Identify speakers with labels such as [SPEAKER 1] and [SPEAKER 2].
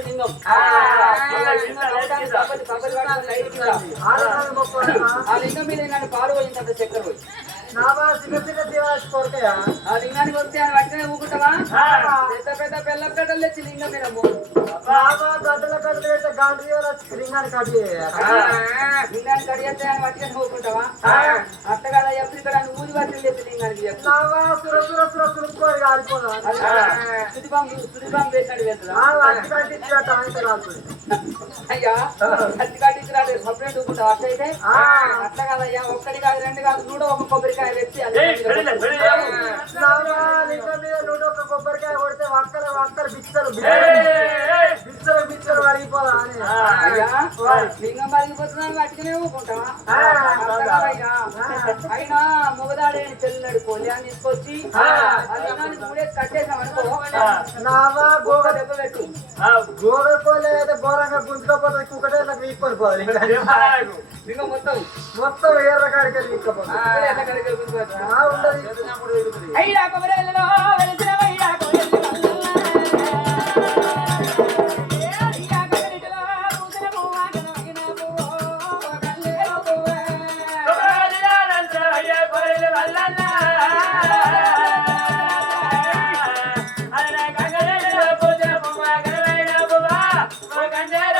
[SPEAKER 1] లింగం. మీద నన్ను పాలు పోయిందంత చక్కెర పోయి ఆ లింగానికి వస్తే ఆయన పట్టుకునే ఊకుంటావా? పెద్ద పెద్ద బెల్లం గడ్డలు తెచ్చి లింగం మీద లింగానికి అడిగితే ఆయన పట్టుకుని ఊకుంటావా? అట్టగాడ ఎప్పుడు ఇక్కడ ఊది పట్టి తెచ్చి లింగానికి చెప్తా అయ్యా అట్టి కట్టించినాడు సపరేట్ అట్లయితే అట్లా కాదయ్యా ఒక్కటి కాదు రెండు కాదు నూట ఒక కొబ్బరికాయ
[SPEAKER 2] మీద నూట ఒక కొబ్బరికాయ కొడితే వక్కలు వక్కలు బిచ్చలు
[SPEAKER 1] లింగం పలిగిపోతుందని ఊకుంటావా అయినా మొగదాడే చెల్లెడు పోలి అని తీసుకొచ్చి కట్టేసాం అనుకో.
[SPEAKER 2] నావా గోగ
[SPEAKER 1] దెబ్బ పెట్టు.
[SPEAKER 2] గోగపోలే అయితే ఘోరంగా గుంజుకపోతే కుక్కటే నాకు వీక్కొని పోదు
[SPEAKER 1] లింగం మొత్తం
[SPEAKER 2] మొత్తం ఏర్ర కాడికి వెళ్ళి వీక్కపోతుంది
[SPEAKER 1] ఆ, I'm granddad.